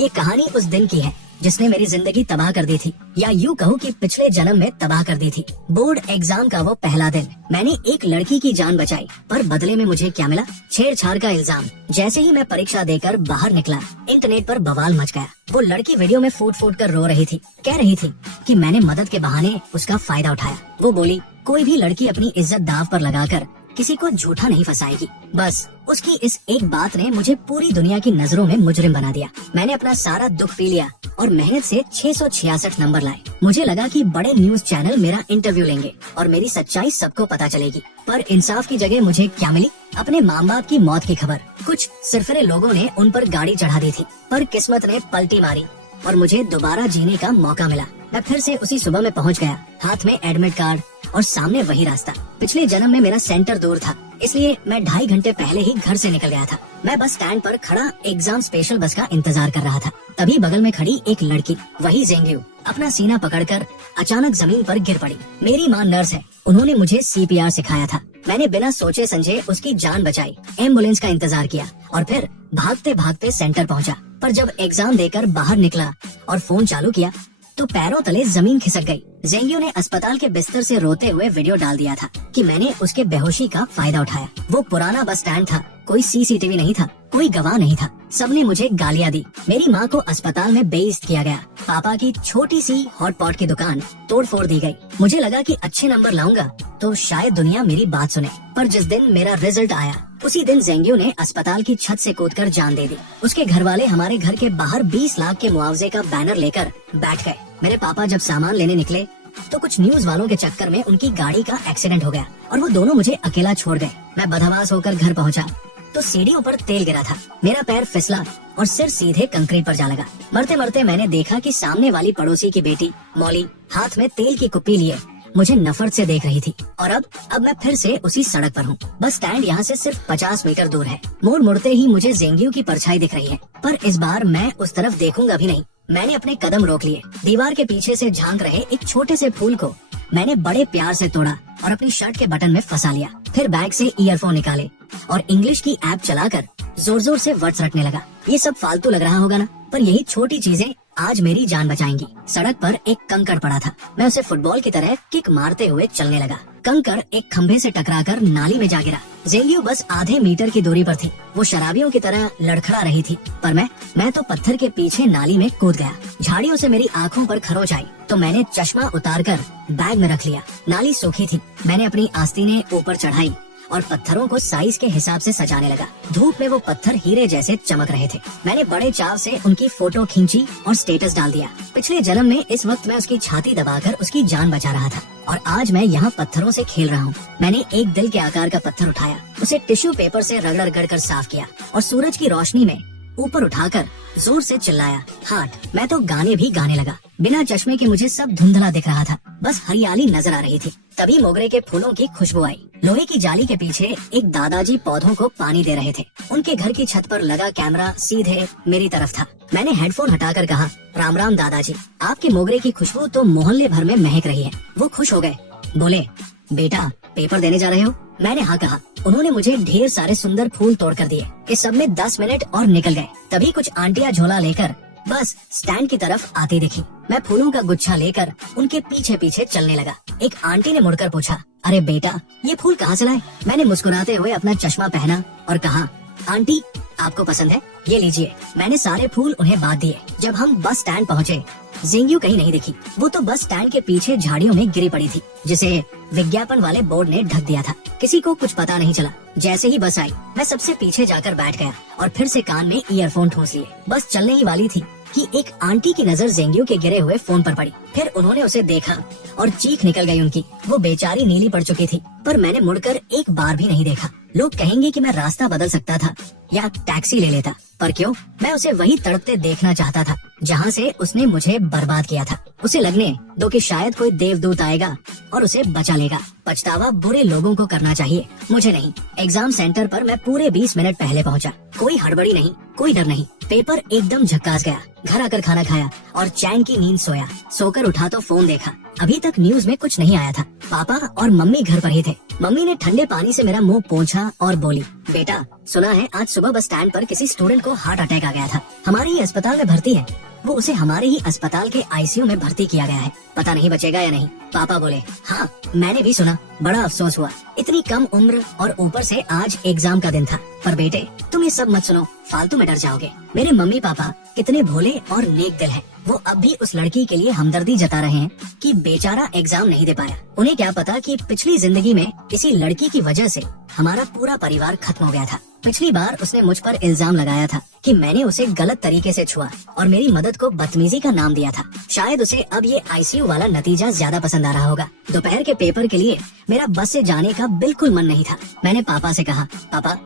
ये कहानी उस दिन की है जिसने मेरी जिंदगी तबाह कर दी थी, या यूँ कहूँ कि पिछले जन्म में तबाह कर दी थी। बोर्ड एग्जाम का वो पहला दिन, मैंने एक लड़की की जान बचाई, पर बदले में मुझे क्या मिला? छेड़छाड़ का इल्जाम। जैसे ही मैं परीक्षा देकर बाहर निकला, इंटरनेट पर बवाल मच गया। वो लड़की वीडियो में फूट फूट कर रो रही थी, कह रही थी कि मैंने मदद के बहाने उसका फायदा उठाया। वो बोली, कोई भी लड़की अपनी इज्जत दाव पर लगाकर किसी को झूठा नहीं फंसाएगी। बस उसकी इस एक बात ने मुझे पूरी दुनिया की नजरों में मुजरिम बना दिया। मैंने अपना सारा दुख पी लिया और मेहनत से 666 नंबर लाए। मुझे लगा कि बड़े न्यूज चैनल मेरा इंटरव्यू लेंगे और मेरी सच्चाई सबको पता चलेगी, पर इंसाफ की जगह मुझे क्या मिली? अपने माँ बाप की मौत की खबर। कुछ सिरफिरे लोगों ने उन पर गाड़ी चढ़ा दी थी, पर किस्मत ने पलटी मारी और मुझे दोबारा जीने का मौका मिला। मैं फिर से उसी सुबह में पहुंच गया, हाथ में एडमिट कार्ड और सामने वही रास्ता। पिछले जन्म में मेरा सेंटर दूर था, इसलिए मैं 2.5 घंटे पहले ही घर से निकल गया था। मैं बस स्टैंड पर खड़ा एग्जाम स्पेशल बस का इंतजार कर रहा था। तभी बगल में खड़ी एक लड़की, वही जेंग्यू, अपना सीना पकड़कर अचानक जमीन पर गिर पड़ी। मेरी माँ नर्स है, उन्होंने मुझे CPR सिखाया था। मैंने बिना सोचे समझे उसकी जान बचाई, एम्बुलेंस का इंतजार किया और फिर भागते भागते सेंटर पहुंचा। पर जब एग्जाम देकर बाहर निकला और फोन चालू किया तो पैरों तले जमीन खिसक गई। जेंग्यू ने अस्पताल के बिस्तर से रोते हुए वीडियो डाल दिया था कि मैंने उसके बेहोशी का फायदा उठाया। वो पुराना बस स्टैंड था, कोई CCTV नहीं था, कोई गवाह नहीं था। सबने मुझे गालियाँ दी। मेरी माँ को अस्पताल में बेइज्जत किया गया। पापा की छोटी सी हॉटपॉट की दुकान तोड़ फोड़ दी गई। मुझे लगा कि अच्छे नंबर लाऊंगा तो शायद दुनिया मेरी बात सुने, पर जिस दिन मेरा रिजल्ट आया उसी दिन जेंग्यू ने अस्पताल की छत से कूदकर जान दे दी। उसके घर वाले हमारे घर के बाहर 20 लाख के मुआवजे का बैनर लेकर बैठ गए। मेरे पापा जब सामान लेने निकले तो कुछ न्यूज वालों के चक्कर में उनकी गाड़ी का एक्सीडेंट हो गया और वो दोनों मुझे अकेला छोड़ गए। मैं बदहवास होकर घर पहुंचा तो सीढ़ियों पर तेल गिरा था। मेरा पैर फिसला और सिर सीधे कंक्रीट पर जा लगा। मरते मरते मैंने देखा कि सामने वाली पड़ोसी की बेटी मौली हाथ में तेल की कुप्पी लिए मुझे नफरत से देख रही थी। और अब मैं फिर से उसी सड़क पर हूँ। बस स्टैंड यहाँ से सिर्फ 50 मीटर दूर है। मोड़ मुड़ते ही मुझे जेंग्यू की परछाई दिख रही है, पर इस बार मैं उस तरफ देखूंगा भी नहीं। मैंने अपने कदम रोक लिए। दीवार के पीछे से झांक रहे एक छोटे से फूल को मैंने बड़े प्यार से तोड़ा और अपनी शर्ट के बटन में फंसा लिया। फिर बैग से ईयरफोन निकाले और इंग्लिश की ऐप चलाकर जोर जोर से वर्ड्स रटने लगा। ये सब फालतू लग रहा होगा ना, पर यही छोटी चीजें आज मेरी जान बचाएंगी। सड़क पर एक कंकड़ पड़ा था। मैं उसे फुटबॉल की तरह किक मारते हुए चलने लगा। कंकड़ एक खंभे से टकराकर नाली में जा गिरा। जेंग्यू बस आधे मीटर की दूरी पर थी। वो शराबियों की तरह लड़खड़ा रही थी, पर मैं तो पत्थर के पीछे नाली में कूद गया। झाड़ियों से मेरी आंखों पर खरोच आई तो मैंने चश्मा उतारकर बैग में रख लिया। नाली सूखी थी। मैंने अपनी आस्तीनें ऊपर चढ़ाई और पत्थरों को साइज के हिसाब से सजाने लगा। धूप में वो पत्थर हीरे जैसे चमक रहे थे। मैंने बड़े चाव से उनकी फोटो खींची और स्टेटस डाल दिया। पिछले जन्म में इस वक्त मैं उसकी छाती दबाकर उसकी जान बचा रहा था और आज मैं यहाँ पत्थरों से खेल रहा हूँ। मैंने एक दिल के आकार का पत्थर उठाया, उसे टिश्यू पेपर से रगड़ रगड़ कर साफ किया और सूरज की रोशनी में ऊपर उठाकर जोर से चिल्लाया, हार्ट। मैं तो गाने भी गाने लगा। बिना चश्मे के मुझे सब धुंधला दिख रहा था, बस हरियाली नजर आ रही थी। तभी मोगरे के फूलों की खुशबू आई। लोहे की जाली के पीछे एक दादाजी पौधों को पानी दे रहे थे। उनके घर की छत पर लगा कैमरा सीधे मेरी तरफ था। मैंने हेडफोन हटाकर कहा, राम राम दादाजी, आपके मोगरे की खुशबू तो मोहल्ले भर में महक रही है। वो खुश हो गए, बोले, बेटा पेपर देने जा रहे हो? मैंने हाँ कहा। उन्होंने मुझे ढेर सारे सुंदर फूल तोड़ कर दिए। इस सब में 10 मिनट और निकल गए। तभी कुछ आंटियां झोला लेकर बस स्टैंड की तरफ आती दिखी। मैं फूलों का गुच्छा लेकर उनके पीछे पीछे चलने लगा। एक आंटी ने मुड़कर पूछा, अरे बेटा ये फूल कहाँ से लाए? मैंने मुस्कुराते हुए अपना चश्मा पहना और कहा, आंटी आपको पसंद है, ये लीजिए। मैंने सारे फूल उन्हें बांट दिए। जब हम बस स्टैंड पहुँचे, जेंग्यू कहीं नहीं दिखी। वो तो बस स्टैंड के पीछे झाड़ियों में गिरी पड़ी थी, जिसे विज्ञापन वाले बोर्ड ने ढक दिया था। किसी को कुछ पता नहीं चला। जैसे ही बस आई, मैं सबसे पीछे जाकर बैठ गया और फिर से कान में ईयरफोन ठूंस लिए। बस चलने ही वाली थी कि एक आंटी की नजर जेंग्यू के गिरे हुए फोन पर पड़ी। फिर उन्होंने उसे देखा और चीख निकल गई उनकी। वो बेचारी नीली पड़ चुकी थी, पर मैंने मुड़कर एक बार भी नहीं देखा। लोग कहेंगे कि मैं रास्ता बदल सकता था या टैक्सी ले लेता, पर क्यों? मैं उसे वही तड़पते देखना चाहता था जहाँ से उसने मुझे बर्बाद किया था। उसे लगने दो कि शायद कोई देवदूत आएगा और उसे बचा लेगा। पछतावा बुरे लोगों को करना चाहिए, मुझे नहीं। एग्जाम सेंटर पर मैं पूरे 20 मिनट पहले पहुंचा। कोई हड़बड़ी नहीं, कोई डर नहीं। पेपर एकदम झक्कास गया। घर आकर खाना खाया और चैन की नींद सोया। सोकर उठा तो फोन देखा। अभी तक न्यूज में कुछ नहीं आया था। पापा और मम्मी घर पर ही थे। मम्मी ने ठंडे पानी से मेरा मुंह पोंछा और बोली, बेटा सुना है आज सुबह बस स्टैंड पर किसी स्टूडेंट को हार्ट अटैक आ गया था। हमारे ही अस्पताल में भर्ती है। वो उसे हमारे ही अस्पताल के आईसीयू में भर्ती किया गया है। पता नहीं बचेगा या नहीं। पापा बोले, हाँ मैंने भी सुना, बड़ा अफसोस हुआ। इतनी कम उम्र और ऊपर से आज एग्जाम का दिन था। पर बेटे तुम ये सब मत सुनो, फालतू में डर जाओगे। मेरे मम्मी पापा कितने भोले और नेक दिल हैं। वो अब भी उस लड़की के लिए हमदर्दी जता रहे हैं कि बेचारा एग्जाम नहीं दे पाया। उन्हें क्या पता कि पिछली जिंदगी में किसी लड़की की वजह से हमारा पूरा परिवार खत्म हो गया था। पिछली बार उसने मुझ पर इल्जाम लगाया था कि मैंने उसे गलत तरीके से छुआ और मेरी मदद को बदतमीजी का नाम दिया था। शायद उसे अब ये आईसीयू वाला नतीजा ज्यादा पसंद आ रहा होगा। दोपहर के पेपर के लिए मेरा बस से जाने का बिल्कुल मन नहीं था। मैंने पापा से कहा, पापा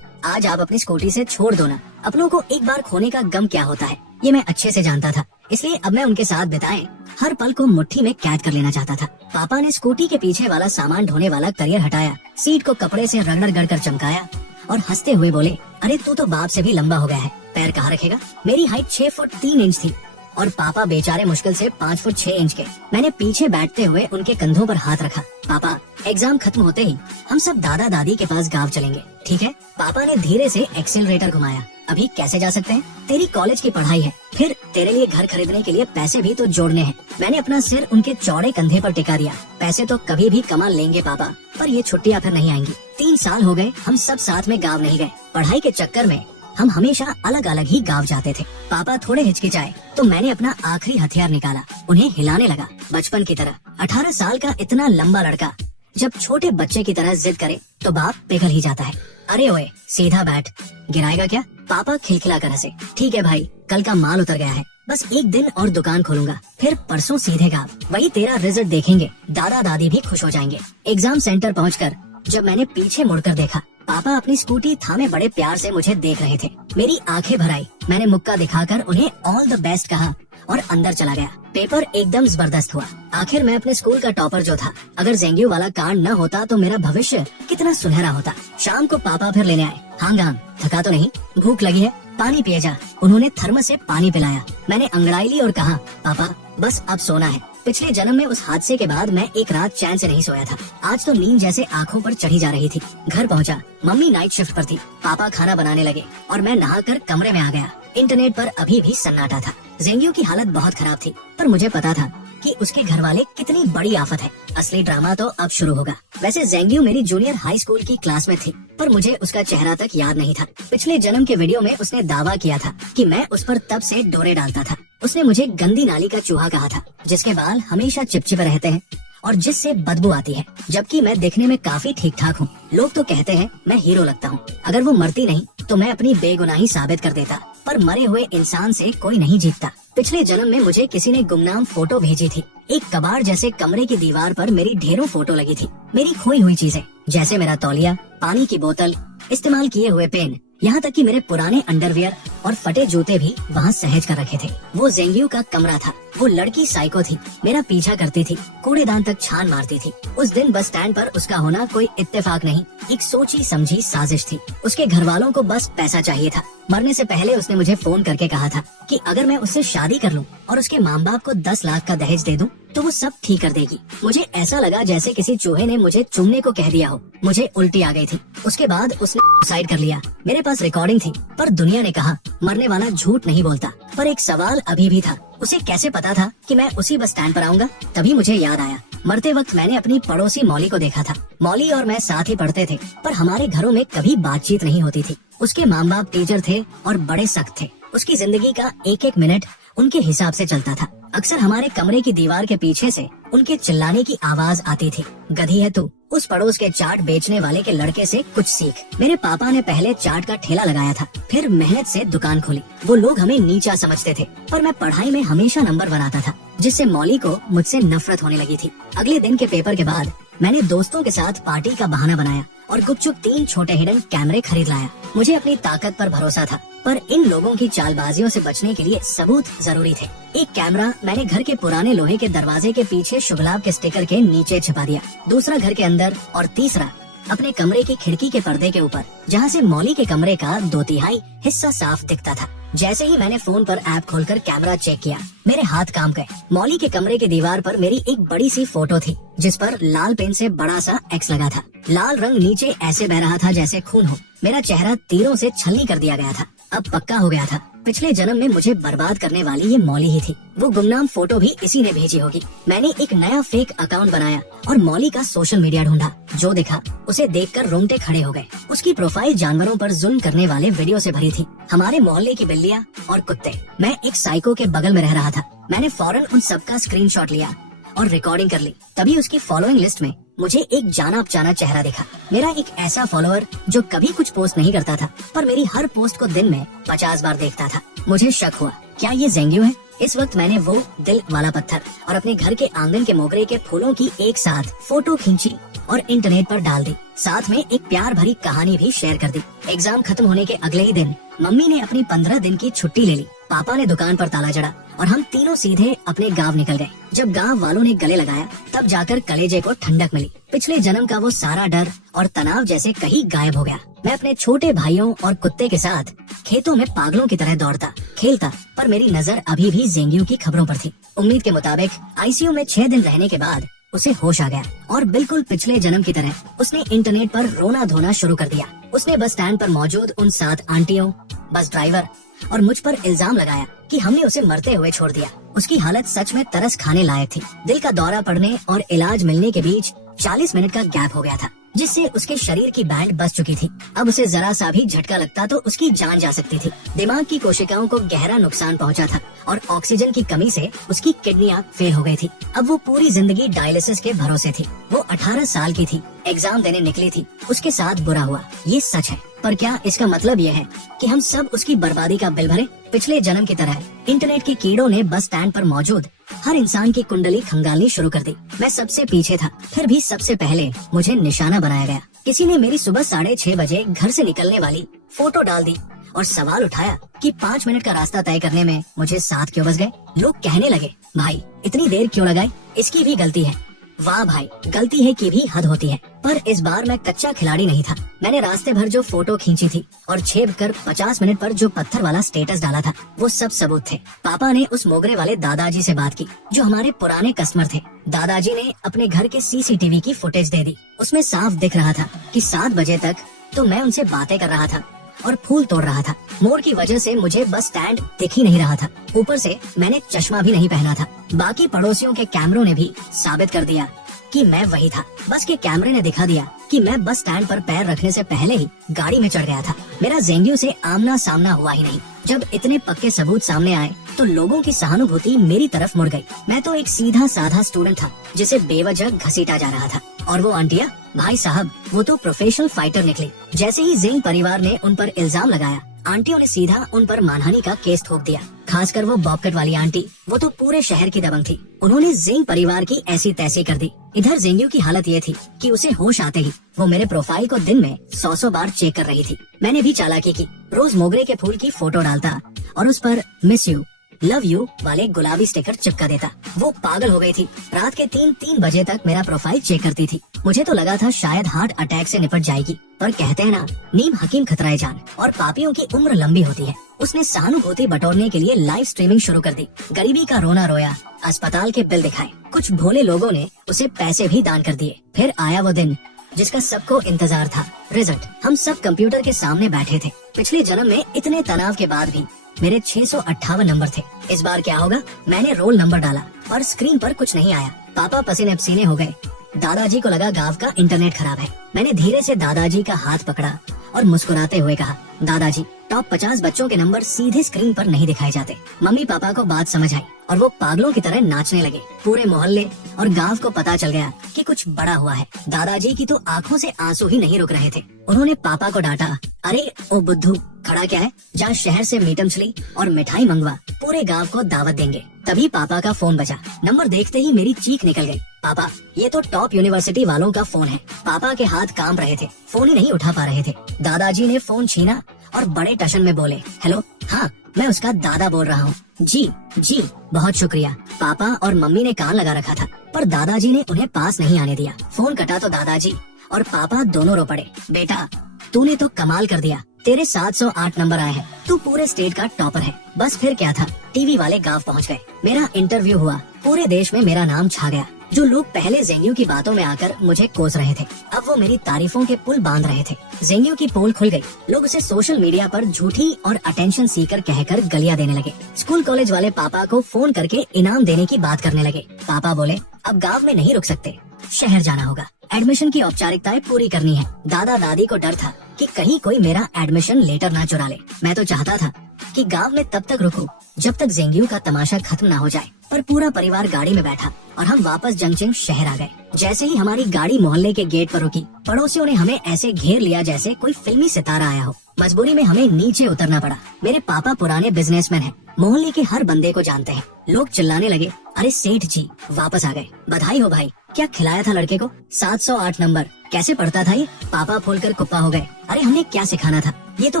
आज आप अपनी स्कूटी से छोड़ दो ना। अपनों को एक बार खोने का गम क्या होता है ये मैं अच्छे से जानता था। इसलिए अब मैं उनके साथ बिताए हर पल को मुट्ठी में कैद कर लेना चाहता था। पापा ने स्कूटी के पीछे वाला सामान ढोने वाला करियर हटाया, सीट को कपड़े से रगड़ कर चमकाया और हंसते हुए बोले, अरे तू तो बाप से भी लंबा हो गया है, पैर कहाँ रखेगा। मेरी हाइट 6 फुट 3 इंच थी और पापा बेचारे मुश्किल से 5 फुट 6 इंच के। मैंने पीछे बैठते हुए उनके कंधों पर हाथ रखा। पापा एग्जाम खत्म होते ही हम सब दादा दादी के पास गांव चलेंगे, ठीक है। पापा ने धीरे से एक्सेलरेटर घुमाया। अभी कैसे जा सकते हैं, तेरी कॉलेज की पढ़ाई है, फिर तेरे लिए घर खरीदने के लिए पैसे भी तो जोड़ने हैं। मैंने अपना सिर उनके चौड़े कंधे पर टिका दिया। पैसे तो कभी भी कमा लेंगे पापा, पर ये छुट्टियाँ फिर नहीं आएंगी। 3 साल हो गए हम सब साथ में गाँव नहीं गए। पढ़ाई के चक्कर में हम हमेशा अलग अलग ही गाँव जाते थे। पापा थोड़े हिचकिचाए तो मैंने अपना आखिरी हथियार निकाला, उन्हें हिलाने लगा बचपन की तरह। 18 साल का इतना लंबा लड़का जब छोटे बच्चे की तरह जिद करे तो बाप पिघल ही जाता है। अरे ओए सीधा बैठ, गिराएगा क्या। पापा खिलखिला कर हंसे। ठीक है भाई, कल का माल उतर गया है, बस एक दिन और दुकान खोलूंगा, फिर परसों सीधे गाँव, वही तेरा रिजल्ट देखेंगे। दादा दादी भी खुश हो जाएंगे। एग्जाम सेंटर पहुंचकर जब मैंने पीछे मुड़कर देखा, पापा अपनी स्कूटी थामे बड़े प्यार से मुझे देख रहे थे। मेरी आंखें भर आई। मैंने मुक्का दिखाकर उन्हें ऑल द बेस्ट कहा और अंदर चला गया। पेपर एकदम जबरदस्त हुआ। आखिर मैं अपने स्कूल का टॉपर जो था। अगर जेंग्यू वाला कांड न होता तो मेरा भविष्य कितना सुनहरा होता। शाम को पापा फिर लेने आए। हाँ गाम, थका तो नहीं, भूख लगी है, पानी पिए जा। उन्होंने थर्मस से पानी पिलाया। मैंने अंगड़ाई ली और कहा, पापा बस अब सोना है। पिछले जन्म में उस हादसे के बाद मैं एक रात चैन से नहीं सोया था। आज तो नींद जैसे आंखों पर चढ़ी जा रही थी। घर पहुंचा, मम्मी नाइट शिफ्ट पर थी। पापा खाना बनाने लगे और मैं नहाकर कमरे में आ गया। इंटरनेट पर अभी भी सन्नाटा था। जेंग्यू की हालत बहुत खराब थी, पर मुझे पता था कि उसके घर वाले कितनी बड़ी आफत है। असली ड्रामा तो अब शुरू होगा। वैसे जेंग्यू मेरी जूनियर हाई स्कूल की क्लास में थी, पर मुझे उसका चेहरा तक याद नहीं था। पिछले जन्म के वीडियो में उसने दावा किया था कि मैं उस पर तब से डोरे डालता था। उसने मुझे गंदी नाली का चूहा कहा था, जिसके बाल हमेशा चिपचिपे रहते हैं और जिससे बदबू आती है, जबकि मैं दिखने में काफी ठीक ठाक हूँ। लोग तो कहते हैं मैं हीरो लगता हूँ। अगर वो मरती नहीं तो मैं अपनी बेगुनाही साबित कर देता, पर मरे हुए इंसान से कोई नहीं जीतता। पिछले जन्म में मुझे किसी ने गुमनाम फोटो भेजी थी। एक कबाड़ जैसे कमरे की दीवार पर मेरी ढेरों फोटो लगी थी। मेरी खोई हुई चीजें, जैसे मेरा तौलिया, पानी की बोतल, इस्तेमाल किए हुए पेन, यहाँ तक कि मेरे पुराने अंडरवियर और फटे जूते भी वहाँ सहेज कर रखे थे। वो जेंग्यू का कमरा था। वो लड़की साइको थी, मेरा पीछा करती थी, कूड़ेदान तक छान मारती थी। उस दिन बस स्टैंड पर उसका होना कोई इत्तेफाक नहीं, एक सोची समझी साजिश थी। उसके घर वालों को बस पैसा चाहिए था। मरने से पहले उसने मुझे फोन करके कहा था कि अगर मैं उससे शादी कर लूं और उसके माँ बाप को 10 लाख का दहेज दे दूं तो वो सब ठीक कर देगी। मुझे ऐसा लगा जैसे किसी चूहे ने मुझे चुमने को कह दिया हो। मुझे उल्टी आ गई थी। उसके बाद उसने सुसाइड कर लिया। मेरे पास रिकॉर्डिंग थी, पर दुनिया ने कहा मरने वाला झूठ नहीं बोलता। पर एक सवाल अभी भी था, उसे कैसे पता था कि मैं उसी बस स्टैंड पर आऊंगा। तभी मुझे याद आया, मरते वक्त मैंने अपनी पड़ोसी मौली को देखा था। मौली और मैं साथ ही पढ़ते थे, पर हमारे घरों में कभी बातचीत नहीं होती थी। उसके माँ बाप टीचर थे और बड़े सख्त थे। उसकी जिंदगी का एक एक मिनट उनके हिसाब से चलता था। अक्सर हमारे कमरे की दीवार के पीछे से उनके चिल्लाने की आवाज आती थी, गधी है तू, उस पड़ोस के चाट बेचने वाले के लड़के से कुछ सीख। मेरे पापा ने पहले चाट का ठेला लगाया था, फिर मेहनत से दुकान खोली। वो लोग हमें नीचा समझते थे, पर मैं पढ़ाई में हमेशा नंबर बनाता था, जिससे मौली को मुझसे नफरत होने लगी थी। अगले दिन के पेपर के बाद मैंने दोस्तों के साथ पार्टी का बहाना बनाया और गुपचुप 3 छोटे हिडन कैमरे खरीद लाया। मुझे अपनी ताकत पर भरोसा था, पर इन लोगों की चालबाजियों से बचने के लिए सबूत जरूरी थे। एक कैमरा मैंने घर के पुराने लोहे के दरवाजे के पीछे शुभ लाभ के स्टिकर के नीचे छिपा दिया, दूसरा घर के अंदर और तीसरा अपने कमरे की खिड़की के पर्दे के ऊपर, जहाँ से मौली के कमरे का 2/3 हिस्सा साफ दिखता था। जैसे ही मैंने फोन पर ऐप खोलकर कैमरा चेक किया, मेरे हाथ काम गए। मौली के कमरे की दीवार पर मेरी एक बड़ी सी फोटो थी, जिस पर लाल पेन से बड़ा सा एक्स लगा था। लाल रंग नीचे ऐसे बह रहा था जैसे खून हो। मेरा चेहरा तीरों से छलनी कर दिया गया था। अब पक्का हो गया था, पिछले जन्म में मुझे बर्बाद करने वाली ये मौली ही थी। वो गुमनाम फोटो भी इसी ने भेजी होगी। मैंने एक नया फेक अकाउंट बनाया और मौली का सोशल मीडिया ढूंढा। जो देखा उसे देखकर रोंगटे खड़े हो गए। उसकी प्रोफाइल जानवरों पर जुल्म करने वाले वीडियो से भरी थी। हमारे मोहल्ले की बिल्लियाँ और कुत्ते। मैं एक साइको के बगल में रह रहा था। मैंने फौरन उन सबका स्क्रीनशॉट लिया और रिकॉर्डिंग कर ली। तभी उसकी फॉलोइंग लिस्ट में मुझे एक जाना पहचाना चेहरा दिखा। मेरा एक ऐसा फॉलोअर जो कभी कुछ पोस्ट नहीं करता था, पर मेरी हर पोस्ट को दिन में 50 बार देखता था। मुझे शक हुआ, क्या ये ज़ेंग्यू है? इस वक्त मैंने वो दिल वाला पत्थर और अपने घर के आंगन के मोगरे के फूलों की एक साथ फोटो खींची और इंटरनेट पर डाल दी। साथ में एक प्यार भरी कहानी भी शेयर कर दी। एग्जाम खत्म होने के अगले ही दिन मम्मी ने अपनी 15 दिन की छुट्टी ले ली। पापा ने दुकान पर ताला जड़ा और हम तीनों सीधे अपने गांव निकल गए। जब गांव वालों ने गले लगाया, तब जाकर कलेजे को ठंडक मिली। पिछले जन्म का वो सारा डर और तनाव जैसे कहीं गायब हो गया। मैं अपने छोटे भाइयों और कुत्ते के साथ खेतों में पागलों की तरह दौड़ता खेलता, पर मेरी नजर अभी भी ज़ेंग्यू की खबरों पर थी। उम्मीद के मुताबिक आईसीयू में 6 दिन रहने के बाद उसे होश आ गया और बिल्कुल पिछले जन्म की तरह उसने इंटरनेट पर रोना धोना शुरू कर दिया। उसने बस स्टैंड पर मौजूद उन 7 आंटियों, बस ड्राइवर और मुझ पर इल्जाम लगाया कि हमने उसे मरते हुए छोड़ दिया। उसकी हालत सच में तरस खाने लायक थी। दिल का दौरा पड़ने और इलाज मिलने के बीच 40 मिनट का गैप हो गया था, जिससे उसके शरीर की बैंड बच चुकी थी। अब उसे जरा सा भी झटका लगता तो उसकी जान जा सकती थी। दिमाग की कोशिकाओं को गहरा नुकसान पहुंचा था और ऑक्सीजन की कमी से उसकी किडनियां फेल हो गई थी। अब वो पूरी जिंदगी डायलिसिस के भरोसे थी। वो 18 साल की थी, एग्जाम देने निकली थी। उसके साथ बुरा हुआ, ये सच है। पर क्या इसका मतलब ये है कि हम सब उसकी बर्बादी का बिल भरे? पिछले जन्म की तरह इंटरनेट के कीड़ों ने बस स्टैंड पर मौजूद हर इंसान की कुंडली खंगालनी शुरू कर दी। मैं सबसे पीछे था, फिर भी सबसे पहले मुझे निशाना बनाया गया। किसी ने मेरी सुबह 6:30 बजे घर से निकलने वाली फोटो डाल दी और सवाल उठाया कि 5 मिनट का रास्ता तय करने में मुझे 7 क्यों बज गए। लोग कहने लगे, भाई इतनी देर क्यों लगाई, इसकी भी गलती है। वाह भाई, गलती है की भी हद होती है। पर इस बार मैं कच्चा खिलाड़ी नहीं था। मैंने रास्ते भर जो फोटो खींची थी और छेद कर 50 मिनट पर जो पत्थर वाला स्टेटस डाला था, वो सब सबूत थे। पापा ने उस मोगरे वाले दादाजी से बात की, जो हमारे पुराने कस्टमर थे। दादाजी ने अपने घर के सीसीटीवी की फुटेज दे दी। उसमें साफ दिख रहा था कि 7 बजे तक तो मैं उनसे बातें कर रहा था और फूल तोड़ रहा था। मोड़ की वजह से मुझे बस स्टैंड दिख ही नहीं रहा था। ऊपर से मैंने चश्मा भी नहीं पहना था। बाकी पड़ोसियों के कैमरों ने भी साबित कर दिया कि मैं वही था। बस के कैमरे ने दिखा दिया कि मैं बस स्टैंड पर पैर रखने से पहले ही गाड़ी में चढ़ गया था। मेरा ज़ेंग्यू से आमना सामना हुआ ही नहीं। जब इतने पक्के सबूत सामने आए तो लोगों की सहानुभूति मेरी तरफ मुड़ गई। मैं तो एक सीधा साधा स्टूडेंट था जिसे बेवजह घसीटा जा रहा था, और वो आंटिया, भाई साहब, वो तो प्रोफेशनल फाइटर निकली। जैसे ही जिंग परिवार ने उन पर इल्जाम लगाया, आंटियों ने सीधा उन पर मानहानि का केस ठोक दिया। खासकर वो बॉबकट वाली आंटी, वो तो पूरे शहर की दबंग थी। उन्होंने जिंग परिवार की ऐसी तैसी कर दी। इधर ज़ेंग्यू की हालत ये थी कि उसे होश आते ही वो मेरे प्रोफाइल को दिन में 100 बार चेक कर रही थी। मैंने भी चालाकी की, रोज मोगरे के फूल की फोटो डालता और उस पर मिस यू, लव यू वाले गुलाबी स्टिकर चिपका देता। वो पागल हो गई थी। रात के 3 बजे तक मेरा प्रोफाइल चेक करती थी। मुझे तो लगा था शायद हार्ट अटैक से निपट जाएगी, पर कहते हैं ना, नीम हकीम खतराए जान, और पापियों की उम्र लंबी होती है। उसने सहानुभूति बटोरने के लिए लाइव स्ट्रीमिंग शुरू कर दी। गरीबी का रोना रोया, अस्पताल के बिल दिखाए। कुछ भोले लोगों ने उसे पैसे भी दान कर दिए। फिर आया वो दिन जिसका सबको इंतजार था, रिजल्ट। हम सब कंप्यूटर के सामने बैठे थे। पिछले जन्म में इतने तनाव के बाद भी मेरे 658 नंबर थे। इस बार क्या होगा? मैंने रोल नंबर डाला और स्क्रीन पर कुछ नहीं आया। पापा पसीने पसीने हो गए। दादाजी को लगा गांव का इंटरनेट खराब है। मैंने धीरे से दादाजी का हाथ पकड़ा और मुस्कुराते हुए कहा, दादाजी, टॉप 50 बच्चों के नंबर सीधे स्क्रीन पर नहीं दिखाए जाते। मम्मी पापा को बात समझ आई और वो पागलों की तरह नाचने लगे। पूरे मोहल्ले और गांव को पता चल गया कि कुछ बड़ा हुआ है। दादाजी की तो आंखों से आंसू ही नहीं रुक रहे थे। उन्होंने पापा को डांटा, अरे ओ बुद्धू, खड़ा क्या है, जा शहर से मीट मछली और मिठाई मंगवा, पूरे गांव को दावत देंगे। तभी पापा का फोन बजा। नंबर देखते ही मेरी चीख निकल गई। पापा, ये तो टॉप यूनिवर्सिटी वालों का फोन है। पापा के हाथ कांप रहे थे, फोन ही नहीं उठा पा रहे थे। दादाजी ने फोन छीना और बड़े टशन में बोले, हेलो, हाँ मैं उसका दादा बोल रहा हूँ। जी जी, बहुत शुक्रिया। पापा और मम्मी ने कान लगा रखा था, पर दादाजी ने उन्हें पास नहीं आने दिया। फोन कटा तो दादाजी और पापा दोनों रो पड़े। बेटा तूने तो कमाल कर दिया, तेरे 708 नंबर आए हैं, तू पूरे स्टेट का टॉपर है। बस फिर क्या था, टीवी वाले गांव पहुंच गए, मेरा इंटरव्यू हुआ, पूरे देश में मेरा नाम छा गया। जो लोग पहले जेंग्यू की बातों में आकर मुझे कोस रहे थे, अब वो मेरी तारीफों के पुल बांध रहे थे। जेंग्यू की पोल खुल गई, लोग उसे सोशल मीडिया पर झूठी और अटेंशन सीकर कहकर गलियां देने लगे। स्कूल कॉलेज वाले पापा को फोन करके इनाम देने की बात करने लगे। पापा बोले अब गाँव में नहीं रुक सकते, शहर जाना होगा, एडमिशन की औपचारिकताएं पूरी करनी है। दादा दादी को डर था कि कहीं कोई मेरा एडमिशन लेटर ना चुरा ले। मैं तो चाहता था कि गांव में तब तक रुकूं जब तक जेंग्यू का तमाशा खत्म ना हो जाए, पर पूरा परिवार गाड़ी में बैठा और हम वापस जंगचिंग शहर आ गए। जैसे ही हमारी गाड़ी मोहल्ले के गेट पर रुकी, पड़ोसियों ने हमें ऐसे घेर लिया जैसे कोई फिल्मी सितारा आया हो। मजबूरी में हमें नीचे उतरना पड़ा। मेरे पापा पुराने बिजनेसमैन हैं, मोहल्ले के हर बंदे को जानते हैं। लोग चिल्लाने लगे, अरे सेठ जी वापस आ गए, बधाई हो भाई, क्या खिलाया था लड़के को, 708 नंबर, कैसे पढ़ता था ये। पापा फूलकर कुप्पा हो गए, अरे हमने क्या सिखाना था, ये तो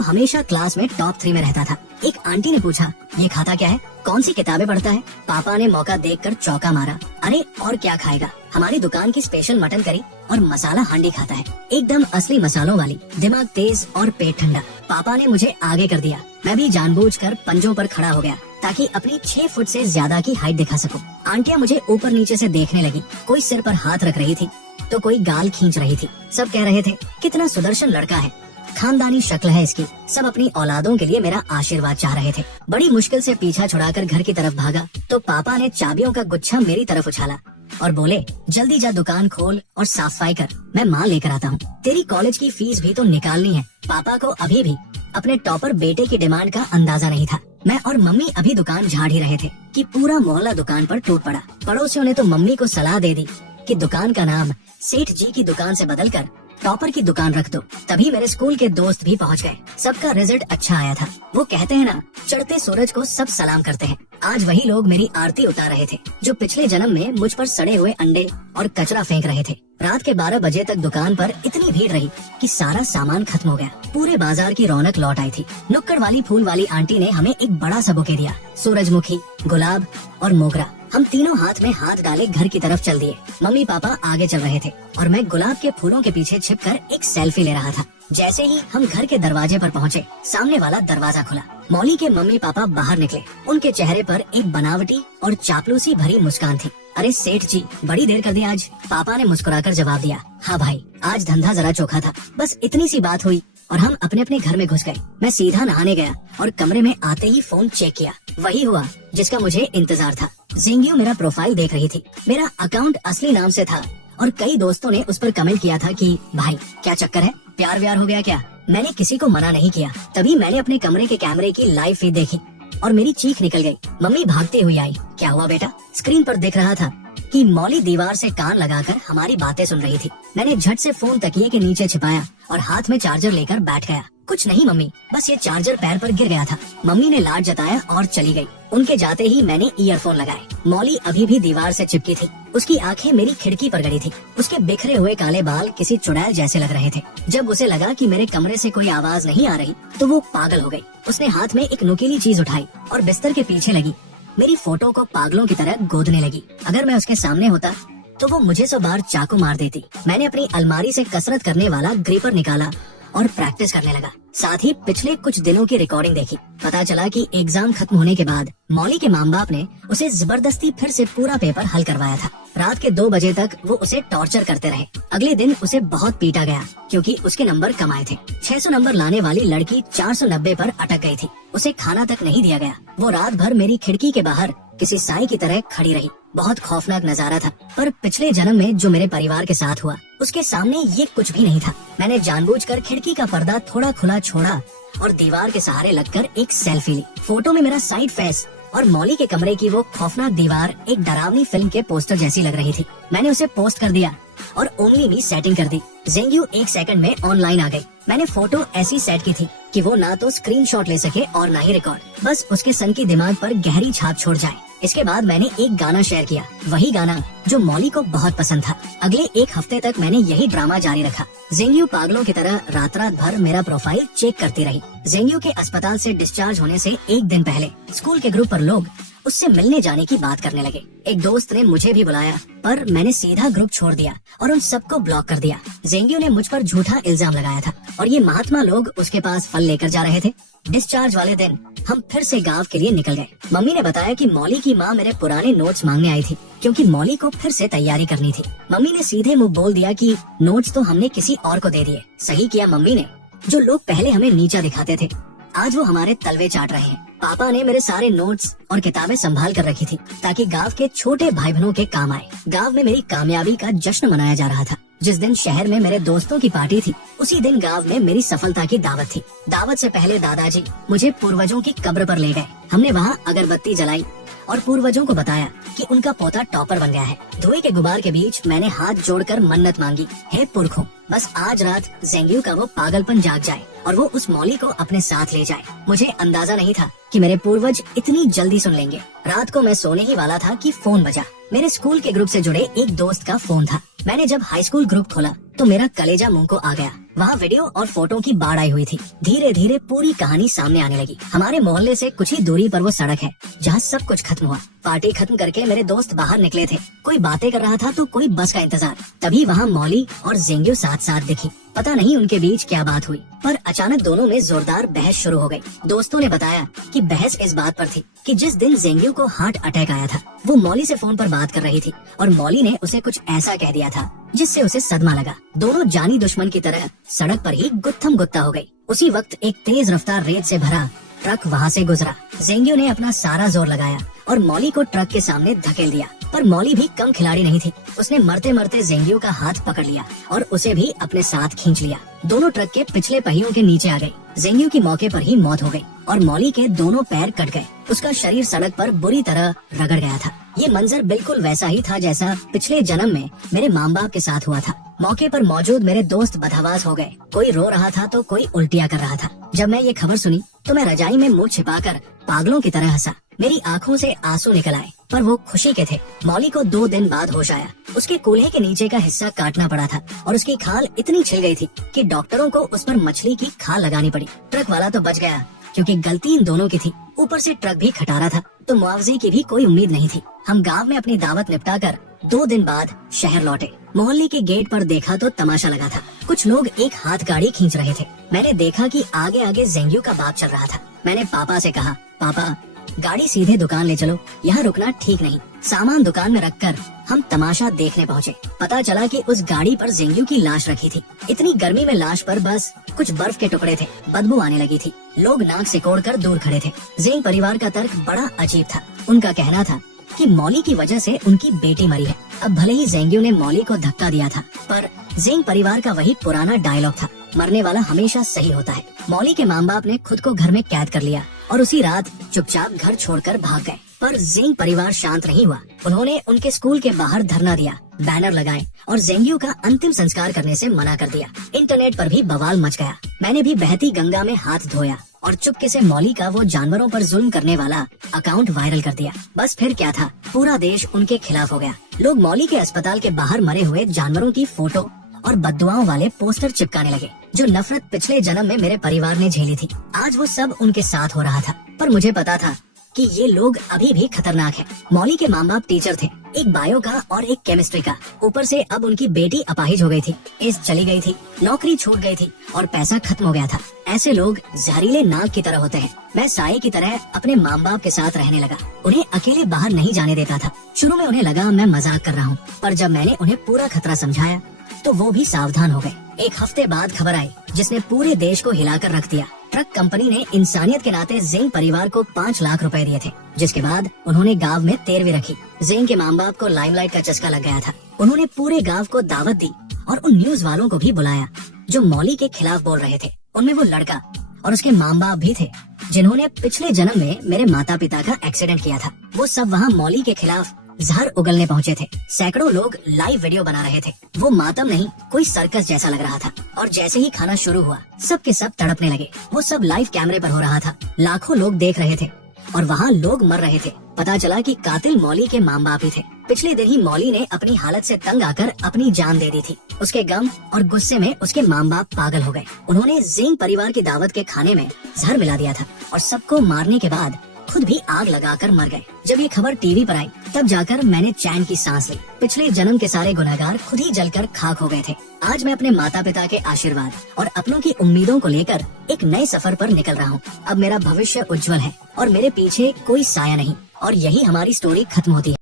हमेशा क्लास में टॉप 3 में रहता था। एक आंटी ने पूछा, ये खाता क्या है, कौन सी किताबें पढ़ता है। पापा ने मौका देखकर चौका मारा, अरे और क्या खाएगा, हमारी दुकान की स्पेशल मटन करी और मसाला हांडी खाता है, एकदम असली मसालों वाली, दिमाग तेज और पेट ठंडा। पापा ने मुझे आगे कर दिया, मैं भी जानबूझकर पंजों पर खड़ा हो गया ताकि अपनी 6 फुट से ज्यादा की हाइट दिखा सकूं। आंटियां मुझे ऊपर नीचे से देखने लगी, कोई सिर पर हाथ रख रही थी तो कोई गाल खींच रही थी। सब कह रहे थे कितना सुदर्शन लड़का है, खानदानी शक्ल है इसकी। सब अपनी औलादों के लिए मेरा आशीर्वाद चाह रहे थे। बड़ी मुश्किल से पीछा छुड़ाकर घर की तरफ भागा तो पापा ने चाबियों का गुच्छा मेरी तरफ उछाला और बोले, जल्दी जा दुकान खोल और साफ सफाई कर, मैं माल लेकर आता हूँ, तेरी कॉलेज की फीस भी तो निकालनी है। पापा को अभी भी अपने टॉपर बेटे की डिमांड का अंदाजा नहीं था। मैं और मम्मी अभी दुकान झाड़ ही रहे थे कि पूरा मोहल्ला दुकान पर टूट पड़ा। पड़ोसियों ने तो मम्मी को सलाह दे दी कि दुकान का नाम सेठ जी की दुकान से बदलकर टॉपर की दुकान रख दो। तभी मेरे स्कूल के दोस्त भी पहुंच गए, सबका रिजल्ट अच्छा आया था। वो कहते हैं ना, चढ़ते सूरज को सब सलाम करते हैं। आज वही लोग मेरी आरती उतार रहे थे जो पिछले जन्म में मुझ पर सड़े हुए अंडे और कचरा फेंक रहे थे। रात के 12 बजे तक दुकान पर इतनी भीड़ रही कि सारा सामान खत्म हो गया। पूरे बाजार की रौनक लौट आई थी। नुक्कड़ वाली फूल वाली आंटी ने हमें एक बड़ा सा बुके दिया, सूरजमुखी, गुलाब और मोगरा। हम तीनों हाथ में हाथ डाले घर की तरफ चल दिए। मम्मी पापा आगे चल रहे थे और मैं गुलाब के फूलों के पीछे छिपकर एक सेल्फी ले रहा था। जैसे ही हम घर के दरवाजे पर पहुँचे, सामने वाला दरवाजा खुला। मौली के मम्मी पापा बाहर निकले, उनके चेहरे पर एक बनावटी और चापलूसी भरी मुस्कान थी। अरे सेठ जी, बड़ी देर कर दी आज। पापा ने मुस्कुराकर जवाब दिया, हाँ भाई, आज धंधा जरा चोखा था। बस इतनी सी बात हुई और हम अपने अपने घर में घुस गए। मैं सीधा नहाने गया और कमरे में आते ही फोन चेक किया। वही हुआ जिसका मुझे इंतजार था। जेंग्यू मेरा प्रोफाइल देख रही थी। मेरा अकाउंट असली नाम से था और कई दोस्तों ने उस पर कमेंट किया था कि भाई क्या चक्कर है, प्यार व्यार हो गया क्या। मैंने किसी को मना नहीं किया। तभी मैंने अपने कमरे के कैमरे की लाइव फीड देखी और मेरी चीख निकल गई। मम्मी भागते हुई आई, क्या हुआ बेटा। स्क्रीन पर दिख रहा था कि मौली दीवार से कान लगाकर हमारी बातें सुन रही थी। मैंने झट से फोन तकिए के नीचे छिपाया और हाथ में चार्जर लेकर बैठ गया। कुछ नहीं मम्मी, बस ये चार्जर पैर पर गिर गया था। मम्मी ने लाड जताया और चली गई। उनके जाते ही मैंने ईयरफोन लगाए। मौली अभी भी दीवार से चिपकी थी। उसकी आंखें मेरी खिड़की पर गड़ी थी। उसके बिखरे हुए काले बाल किसी चुड़ैल जैसे लग रहे थे। जब उसे लगा कि मेरे कमरे से कोई आवाज नहीं आ रही तो वो पागल हो गई। उसने हाथ में एक नुकीली चीज उठाई और बिस्तर के पीछे लगी मेरी फोटो को पागलों की तरह गोदने लगी। अगर मैं उसके सामने होता तो वो मुझे 100 बार चाकू मार देती। मैंने अपनी अलमारी से कसरत करने वाला ग्रिपर निकाला और प्रैक्टिस करने लगा। साथ ही पिछले कुछ दिनों की रिकॉर्डिंग देखी। पता चला कि एग्जाम खत्म होने के बाद मौली के माँ बाप ने उसे जबरदस्ती फिर से पूरा पेपर हल करवाया था। रात के 2 बजे तक वो उसे टॉर्चर करते रहे। अगले दिन उसे बहुत पीटा गया क्योंकि उसके नंबर कम आए थे। 600 नंबर लाने वाली लड़की 490 पर अटक गई थी। उसे खाना तक नहीं दिया गया। वो रात भर मेरी खिड़की के बाहर किसी साई की तरह खड़ी रही। बहुत खौफनाक नजारा था, पर पिछले जन्म में जो मेरे परिवार के साथ हुआ उसके सामने ये कुछ भी नहीं था। मैंने जानबूझकर खिड़की का पर्दा थोड़ा खुला छोड़ा और दीवार के सहारे लगकर एक सेल्फी ली। फोटो में मेरा साइड फेस और मौली के कमरे की वो खौफनाक दीवार एक डरावनी फिल्म के पोस्टर जैसी लग रही थी। मैंने उसे पोस्ट कर दिया और ओनली मी सेटिंग कर दी। जेंग्यू 1 सेकंड में ऑनलाइन आ गई। मैंने फोटो ऐसी सेट की थी कि वो ना तो स्क्रीनशॉट ले सके और ना ही रिकॉर्ड, बस उसके सन की दिमाग पर गहरी छाप छोड़ जाए। इसके बाद मैंने एक गाना शेयर किया, वही गाना जो मौली को बहुत पसंद था। अगले 1 हफ्ते तक मैंने यही ड्रामा जारी रखा। जेंग्यू पागलों की तरह रात रात भर मेरा प्रोफाइल चेक करती रही। जेंग्यू के अस्पताल से डिस्चार्ज होने से 1 दिन पहले स्कूल के ग्रुप पर लोग उससे मिलने जाने की बात करने लगे। एक दोस्त ने मुझे भी बुलाया, पर मैंने सीधा ग्रुप छोड़ दिया और उन सबको ब्लॉक कर दिया। जेंग्यू ने मुझ पर झूठा इल्जाम लगाया था और ये महात्मा लोग उसके पास फल लेकर जा रहे थे। डिस्चार्ज वाले दिन हम फिर से गांव के लिए निकल गए। मम्मी ने बताया कि मौली की माँ मेरे पुराने नोट्स मांगने आई थी, क्योंकि मौली को फिर से तैयारी करनी थी। मम्मी ने सीधे मुंह बोल दिया कि नोट्स तो हमने किसी और को दे दिए। सही किया मम्मी ने। जो लोग पहले हमें नीचा दिखाते थे, आज वो हमारे तलवे चाट रहे हैं। पापा ने मेरे सारे नोट्स और किताबें संभाल कर रखी थी, ताकि गांव के छोटे भाई बहनों के काम आए। गांव में मेरी कामयाबी का जश्न मनाया जा रहा था। जिस दिन शहर में मेरे दोस्तों की पार्टी थी, उसी दिन गांव में मेरी सफलता की दावत थी। दावत से पहले दादाजी मुझे पूर्वजों की कब्र पर ले गए। हमने वहाँ अगरबत्ती जलाई और पूर्वजों को बताया कि उनका पोता टॉपर बन गया है। धुएं के गुबार के बीच मैंने हाथ जोड़कर मन्नत मांगी, हे पुरखों, बस आज रात जेंग्यू का वो पागलपन जाग जाए और वो उस मौली को अपने साथ ले जाए। मुझे अंदाजा नहीं था कि मेरे पूर्वज इतनी जल्दी सुन लेंगे। रात को मैं सोने ही वाला था कि फोन बजा। मेरे स्कूल के ग्रुप से जुड़े एक दोस्त का फोन था। मैंने जब हाई स्कूल ग्रुप खोला तो मेरा कलेजा मुंह को आ गया। वहाँ वीडियो और फोटो की बाढ़ आई हुई थी। धीरे धीरे पूरी कहानी सामने आने लगी। हमारे मोहल्ले से कुछ ही दूरी पर वो सड़क है जहाँ सब कुछ खत्म हुआ। पार्टी खत्म करके मेरे दोस्त बाहर निकले थे। कोई बातें कर रहा था तो कोई बस का इंतजार। तभी वहाँ मौली और जेंग्यू साथ साथ दिखी। पता नहीं उनके बीच क्या बात हुई, पर अचानक दोनों में जोरदार बहस शुरू हो गई। दोस्तों ने बताया कि बहस इस बात पर थी कि जिस दिन जेंग्यू को हार्ट अटैक आया था, वो मौली से फोन पर बात कर रही थी और मौली ने उसे कुछ ऐसा कह दिया था जिससे उसे सदमा लगा। दोनों जानी दुश्मन की तरह सड़क पर ही गुत्थम गुत्ता हो गई। उसी वक्त एक तेज रफ्तार रेत से भरा ट्रक वहाँ से गुजरा। जेंग्यू ने अपना सारा जोर लगाया और मौली को ट्रक के सामने धकेल दिया, पर मौली भी कम खिलाड़ी नहीं थी। उसने मरते मरते जेंग्यू का हाथ पकड़ लिया और उसे भी अपने साथ खींच लिया। दोनों ट्रक के पिछले पहियों के नीचे आ गए। जेंग्यू की मौके पर ही मौत हो गई और मौली के दोनों पैर कट गए। उसका शरीर सड़क पर बुरी तरह रगड़ गया था। ये मंजर बिल्कुल वैसा ही था जैसा पिछले जन्म में मेरे माँ बाप के साथ हुआ था। मौके पर मौजूद मेरे दोस्त बदहवास हो गए। कोई रो रहा था तो कोई उल्टियाँ कर रहा था। जब मैं ये खबर सुनी तो मैं रजाई में मुंह छिपाकर पागलों की तरह हंसा। मेरी आंखों से आंसू निकल आए, पर वो खुशी के थे। मौली को 2 दिन बाद होश आया। उसके कूल्हे के नीचे का हिस्सा काटना पड़ा था और उसकी खाल इतनी छिल गई थी कि डॉक्टरों को उस पर मछली की खाल लगानी पड़ी। ट्रक वाला तो बच गया, क्योंकि गलती इन दोनों की थी। ऊपर से ट्रक भी खटारा था, तो मुआवजे की भी कोई उम्मीद नहीं थी। हम गांव में अपनी दावत निपटाकर 2 दिन बाद शहर लौटे। मोहल्ले के गेट पर देखा तो तमाशा लगा था। कुछ लोग एक हाथ गाड़ी खींच रहे थे। मैंने देखा कि आगे आगे जेंग्यू का बाप चल रहा था। मैंने पापा से कहा, पापा गाड़ी सीधे दुकान ले चलो, यहाँ रुकना ठीक नहीं। सामान दुकान में रखकर हम तमाशा देखने पहुँचे। पता चला कि उस गाड़ी पर जेंग्यू की लाश रखी थी। इतनी गर्मी में लाश पर बस कुछ बर्फ के टुकड़े थे। बदबू आने लगी थी। लोग नाक सिकोड़कर दूर खड़े थे। जेंग परिवार का तर्क बड़ा अजीब था। उनका कहना था कि मौली की वजह से उनकी बेटी मरी है। अब भले ही जेंग्यू ने मौली को धक्का दिया था, पर जेंग परिवार का वही पुराना डायलॉग था, मरने वाला हमेशा सही होता है। मौली के माँ बाप ने खुद को घर में कैद कर लिया और उसी रात चुपचाप घर छोड़कर भाग गए। पर जेंग परिवार शांत नहीं हुआ। उन्होंने उनके स्कूल के बाहर धरना दिया, बैनर लगाए और जेंग्यू का अंतिम संस्कार करने से मना कर दिया। इंटरनेट पर भी बवाल मच गया। मैंने भी बहती गंगा में हाथ धोया और चुपके से मौली का वो जानवरों पर जुल्म करने वाला अकाउंट वायरल कर दिया। बस फिर क्या था, पूरा देश उनके खिलाफ हो गया। लोग मौली के अस्पताल के बाहर मरे हुए जानवरों की फोटो और बद्दुआओं वाले पोस्टर चिपकाने लगे। जो नफरत पिछले जन्म में मेरे परिवार ने झेली थी, आज वो सब उनके साथ हो रहा था। पर मुझे पता था कि ये लोग अभी भी खतरनाक हैं। मौली के माँ बाप टीचर थे, एक बायो का और एक केमिस्ट्री का। ऊपर से अब उनकी बेटी अपाहिज हो गई थी, एज चली गई थी, नौकरी छूट गई थी और पैसा खत्म हो गया था। ऐसे लोग जहरीले नाग की तरह होते हैं। मैं साये की तरह अपने माँ बाप के साथ रहने लगा। उन्हें अकेले बाहर नहीं जाने देता था। शुरू में उन्हें लगा मैं मजाक कर रहा हूँ, पर जब मैंने उन्हें पूरा खतरा समझाया तो वो भी सावधान हो गए। एक हफ्ते बाद खबर आई जिसने पूरे देश को हिलाकर रख दिया। ट्रक कंपनी ने इंसानियत के नाते जेंग परिवार को 5 लाख रुपए दिए थे, जिसके बाद उन्होंने गांव में तेरवी रखी। जेंग के माँ बाप को लाइमलाइट का चस्का लग गया था। उन्होंने पूरे गांव को दावत दी और उन न्यूज वालों को भी बुलाया जो मौली के खिलाफ बोल रहे थे। उनमें वो लड़का और उसके माँ बाप भी थे जिन्होंने पिछले जन्म में मेरे माता पिता का एक्सीडेंट किया था। वो सब वहाँ मौली के खिलाफ जहर उगलने पहुँचे थे। सैकड़ों लोग लाइव वीडियो बना रहे थे। वो मातम नहीं, कोई सर्कस जैसा लग रहा था। और जैसे ही खाना शुरू हुआ, सब के सब तड़पने लगे। वो सब लाइव कैमरे पर हो रहा था। लाखों लोग देख रहे थे और वहाँ लोग मर रहे थे। पता चला कि कातिल मौली के माँ बाप ही थे। पिछले दिन ही मौली ने अपनी हालत से तंग आकर अपनी जान दे दी थी। उसके गम और गुस्से में उसके माँ बाप पागल हो गए। उन्होंने जेंग परिवार की दावत के खाने में जहर मिला दिया था और सबको मारने के बाद खुद भी आग लगाकर मर गए। जब ये खबर टीवी पर आई तब जाकर मैंने चैन की सांस ली। पिछले जन्म के सारे गुनहगार खुद ही जलकर खाक हो गए थे। आज मैं अपने माता पिता के आशीर्वाद और अपनों की उम्मीदों को लेकर एक नए सफर पर निकल रहा हूँ। अब मेरा भविष्य उज्जवल है और मेरे पीछे कोई साया नहीं। और यही हमारी स्टोरी खत्म होती है।